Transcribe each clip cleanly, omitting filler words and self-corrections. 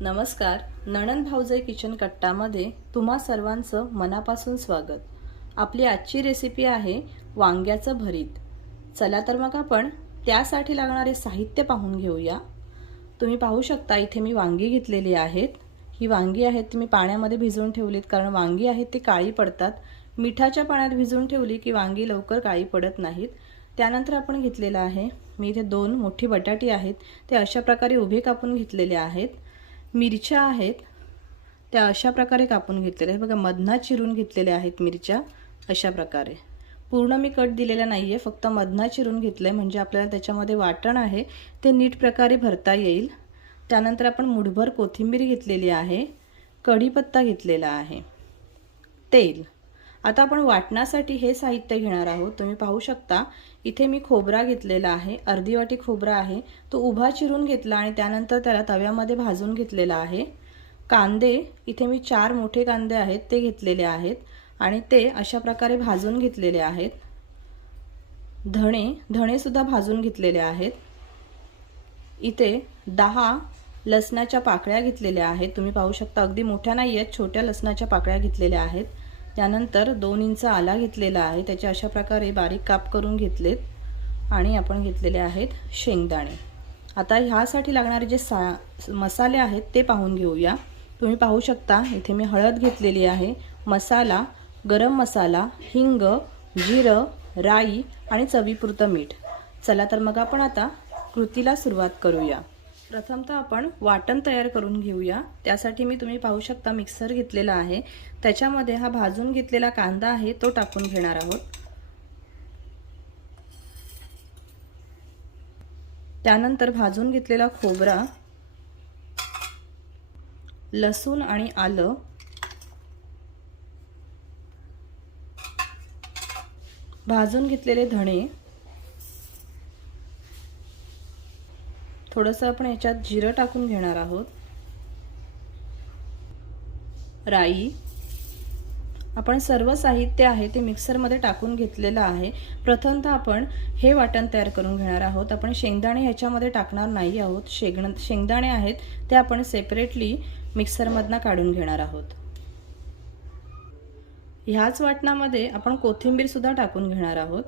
नमस्कार. नणंद भाऊजाई किचन कट्टामध्ये तुम्हा सर्वांचं मनापासून स्वागत. आपली आजची रेसिपी आहे वांग्याचं भरीत. चला तर मग आपण त्यासाठी लागणारे साहित्य पाहून घेऊया. तुम्ही पाहू शकता इथे मी वांगी घेतलेली आहेत. ही वांगी आहेत ती मी पाण्यामध्ये भिजवून ठेवलीत, कारण वांगी आहेत ती काळी पडतात. मिठाच्या पाण्यात भिजवून ठेवली की वांगी लवकर काळी पडत नाहीत. त्यानंतर आपण घेतलेला आहे मी इथे 2 मोठी बटाटी आहेत, ते अशा प्रकारे उभे कापून घेतलेले आहेत. मिरच्या आहेत त्या अशा प्रकारे कापून घेतलेल्या आहेत. बघा, मधना चिरून घेतलेल्या आहेत मिरच्या अशा प्रकारे. पूर्ण मी कट दिलेला नाही आहे, फक्त मधना चिरून घेतलं आहे, म्हणजे आपल्याला त्याच्यामध्ये वाटण आहे ते नीट प्रकारे भरता येईल. त्यानंतर आपण मुठभर कोथिंबीर घेतलेली आहे, कढीपत्ता घेतलेला आहे, तेल. आता आपण वाटण्यासाठी हे साहित्य घेणार आहोत. तुम्ही पाहू शकता इथे मी खोबरा घेतलेला आहे, अर्धी वाटी खोबरा आहे, तो उभा चिरून घेतला आणि त्यानंतर त्याला तव्यामध्ये भाजून घेतलेला आहे. कांदे इथे मी 4 मोठे कांदे आहेत ते घेतलेले आहेत आणि ते अशा प्रकारे भाजून घेतलेले आहेत. धणे सुद्धा भाजून घेतलेले आहेत. इथे 10 लसणाच्या पाकळ्या घेतलेल्या आहेत. तुम्ही पाहू शकता अगदी मोठ्या नाही आहेत, छोट्या लसणाच्या पाकळ्या घेतलेल्या आहेत. त्यानंतर 2 इंच आला घेतलेला आहे, त्याचे अशा प्रकारे बारीक काप करून घेतलेत आणि आपण घेतलेले आहेत शेंगदाणे. आता ह्यासाठी लागणारे जे मसाले आहेत ते पाहून घेऊया. तुम्ही पाहू शकता इथे मी हळद घेतलेली आहे, मसाला, गरम मसाला, हिंग, जिरं, राई आणि चवीपुरतं मीठ. चला तर मग आपण आता कृतीला सुरुवात करूया. प्रथमतः आपण वाटण तयार करून घेऊया. त्यासाठी तुम्ही पाहू शकता मिक्सर घेतलेला आहे, त्याच्यामध्ये हा भाजून घेतलेला कांदा आहे तो टाकून घेणार आहोत. त्यानंतर भाजून घेतलेला खोबरा, लसूण आणि आलं, भाजून घेतलेले धणे, थोडंसं आपण याच्यात जिरं टाकून घेणार आहोत, राई. आपण सर्व साहित्य आहे ते मिक्सरमध्ये टाकून घेतलेलं आहे. प्रथमतः आपण हे वाटण तयार करून घेणार आहोत. आपण शेंगदाणे ह्याच्यामध्ये टाकणार नाही आहोत. शेंगदाणे आहेत ते आपण सेपरेटली मिक्सरमधनं काढून घेणार आहोत. ह्याच वाटणामध्ये आपण कोथिंबीर सुद्धा टाकून घेणार आहोत.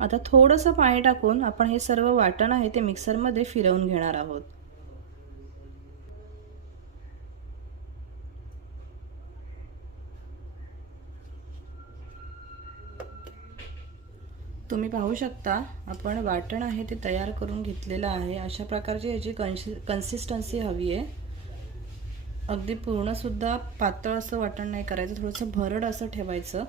आता थोडंसं पाणी टाकून आपण हे सर्व वाटण आहे ते मिक्सरमध्ये फिरवून घेणार आहोत. तुम्ही पाहू शकता आपण वाटण आहे ते तयार करून घेतलेलं आहे. अशा प्रकारची याची कन्सिस्टन्सी हवी आहे. अगदी पूर्ण सुद्धा पातळ असं वाटण नाही करायचं, थोडंसं भरड असं ठेवायचं.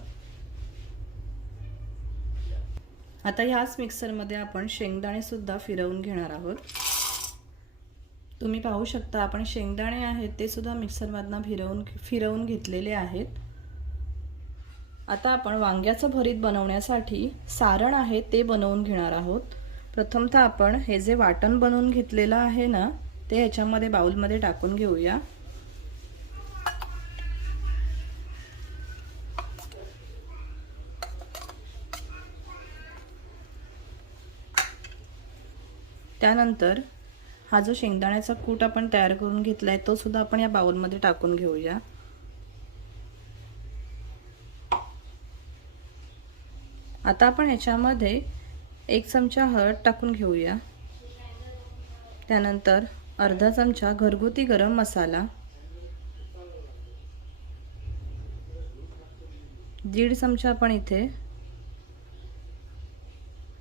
आता ह्याच मिक्सरमध्ये आपण शेंगदाणे सुद्धा फिरवून घेणार आहोत. तुम्ही पाहू शकता आपण शेंगदाणे आहेत ते सुद्धा मिक्सरमधनं फिरवून घेतलेले आहेत. आता आपण वांग्याचं भरीत बनवण्यासाठी सारण आहे ते बनवून घेणार आहोत. प्रथमतः आपण हे जे वाटण बनवून घेतलेलं आहे ना ते ह्याच्यामध्ये बाउलमध्ये टाकून घेऊया. त्यानंतर हा जो शेंगदाण्याचा कूट आपण तयार करून घेतलाय तो सुद्धा आपण या बाउलमध्ये टाकून घेऊया. आता आपण याच्यामध्ये 1 चमचा हळद टाकून घेऊया. त्यानंतर अर्धा चमचा घरगुती गरम मसाला, 1.5 चमचा आपण इथे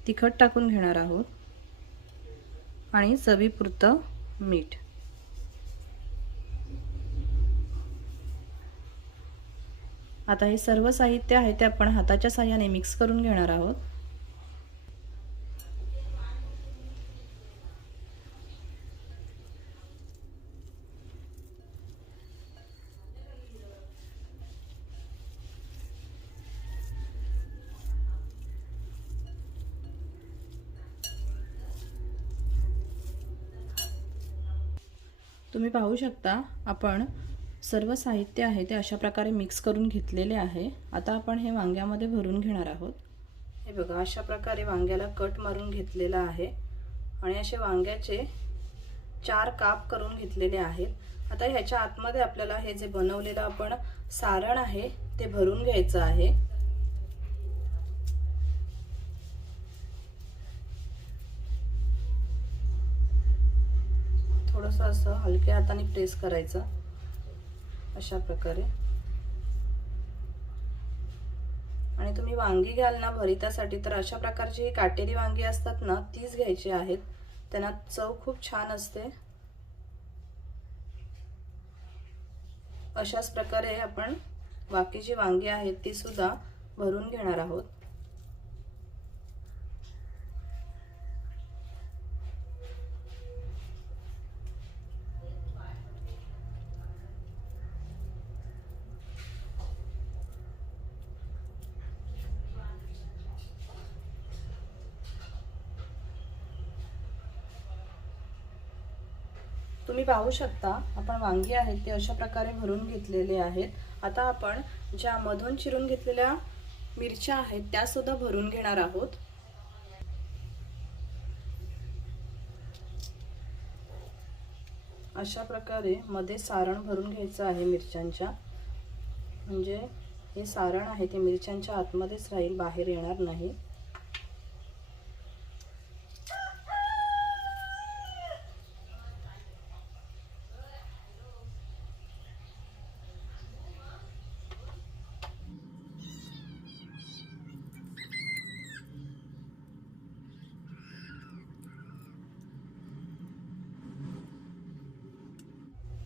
तिखट टाकून घेणार आहोत आणि चवीपुरतं मीठ. आता हे सर्व साहित्य आहे ते आपण हाताच्या साहाय्याने मिक्स करून घेणार आहोत. तुम्ही पाहू शकता आपण सर्व साहित्य आहे ते अशा प्रकारे मिक्स करून घेतलेले आहे. आता आपण हे वांग्यामध्ये भरून घेणार आहोत. हे बघा अशा प्रकारे वांग्याला कट मारून घेतलेला आहे. आणि असे वांग्याचे 4 काप करून घेतलेले आहेत। आता ह्याच्या आतमध्ये आपल्याला हे जे बनवलेलं आपण सारण आहे ते भरून घ्यायचं आहे। थोडंसं असं हलक्या हाताने प्रेस करायचं अशा प्रकारे। आणि तुम्ही वांगी घ्याल ना भरितासाठी तर अशा प्रकारची ही काटेरी वांगी असतात ना तीच घ्यायची आहेत, त्यांना चव खूप छान असते। अशाच प्रकारे आपण बाकी जी वांगी आहेत ती सुद्धा भरून घेणार आहोत। तुम्ही पाहू शकता आपण वांगी आहेत ते अशा प्रकारे भरून घेतलेले आहेत। आता आपण ज्या मधून चिरून घेतलेल्या मिरच्या आहेत त्या सुद्धा भरून घेणार आहोत। अशा प्रकारे मध्ये सारण भरून घ्यायचं आहे मिरच्यांच्या, म्हणजे हे सारण आहे ते मिरच्यांच्या आतमध्येच राहील, बाहेर येणार नाही।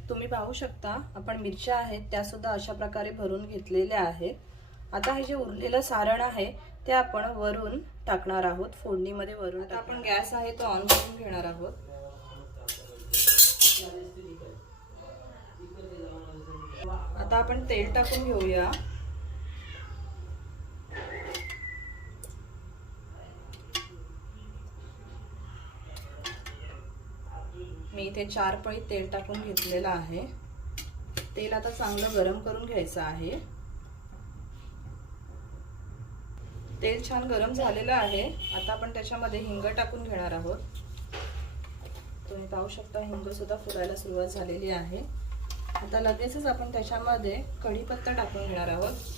तुम्ही पाहू शकता आपण मिरच्या आहेत त्या सुद्धा अशा प्रकारे भरून घेतलेल्या आहेत। आता हे जे उरलेलं सारण आहे ते आपण वरून टाकणार आहोत, फोडणीमध्ये वरून। आता आपण गॅस आहे तो ऑन करून घेणार आहोत। आता आपण तेल टाकून घेऊया। मी इथे 4 पळी तेल टाकून घेतलेलं आहे। तेल आता चांगलं गरम करून घ्यायचं आहे। तेल छान गरम झालेलं आहे। आता आपण त्याच्यामध्ये हिंग टाकून घेणार आहोत। तुम्ही पाहू शकता हिंग सुद्धा फुलायला सुरुवात झालेली आहे। आता लगेचच आपण त्याच्यामध्ये कढीपत्ता टाकून घेणार आहोत।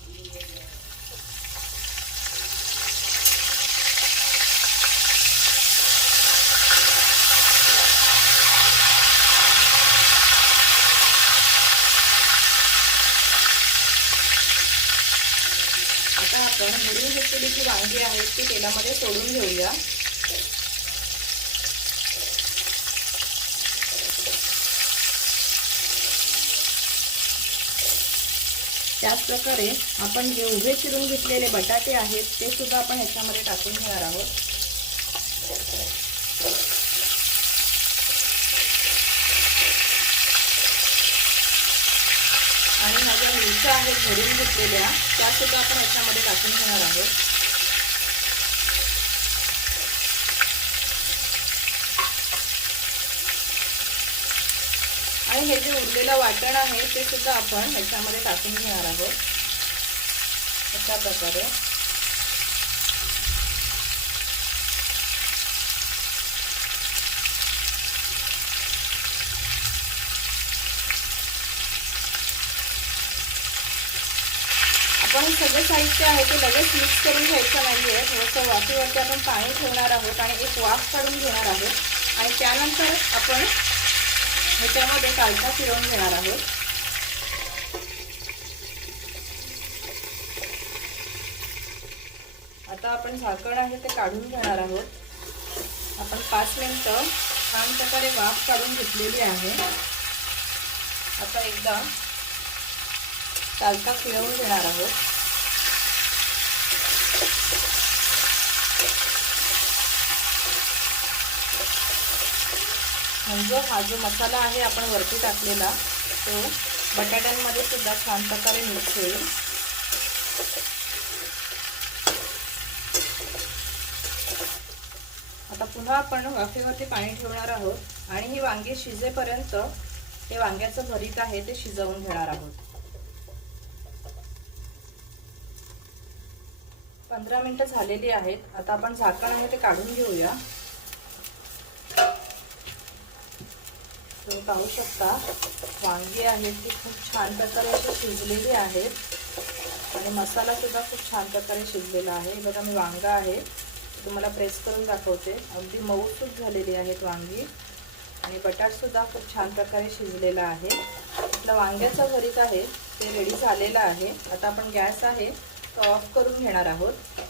आता आपण भरून घेतलेली जी वांगी आहेत ती तेलामध्ये सोडून घेऊया। त्याच प्रकारे आपण जे उभे चिरून घेतलेले बटाटे आहेत ते सुद्धा आपण ह्याच्यामध्ये टाकून घेणार आहोत। आणि ह्या ज्या मिरच्या आहेत भरून घेतलेल्या त्या सुद्धा आपण ह्याच्यामध्ये टाकून घेणार आहोत। आणि हे जे उरलेलं वाटण आहे ते सुद्धा आपण ह्याच्यामध्ये टाकून घेणार आहोत अशा प्रकारे। आपण सगळे साहित्य आहे ते लगेच मिक्स करून घ्यायचं नाहीये, थोडंसं वाफेवरती आपण पाणी ठेवणार आहोत आणि एक वाफ काढून घेणार आहोत। आणि त्यानंतर आपण ह्याच्यामध्ये कालचा फिरवून घेणार आहोत। आता आपण झाकण आहे ते काढून घेणार आहोत। आपण 5 मिनिटं छान प्रकारे वाफ काढून घेतलेली आहे। आता एकदा कालचा फिरवून घेणार आहोत। म्हणजे हा जो मसाला आहे आपण वरती टाकलेला तो बटाट्यांमध्ये सुद्धा छान प्रकारे मिक्स होईल। आता पुन्हा आपण वाफेवरती पाणी ठेवणार आहोत आणि ही वांगी शिजेपर्यंत हे वांग्याचं भरीत आहे ते शिजवून घेणार आहोत। 15 मिनिटं झालेली आहेत। आता आपण झाकण आहे ते काढून घेऊया। तुम्ही पाहू शकता वांगी आहेत ती खूप छान प्रकारे अशी शिजलेली आहेत आणि मसाला सुद्धा खूप छान प्रकारे शिजलेला आहे। बघा मी वांगा आहे तुम्हाला प्रेस करून दाखवते, अगदी मऊसूत झालेली आहेत वांगी आणि बटाट सुद्धा खूप छान प्रकारे शिजलेला आहे। आपलं वांग्याचं भरीत आहे ते रेडी झालेलं आहे। आता आपण गॅस आहे तो ऑफ करून घेणार आहोत।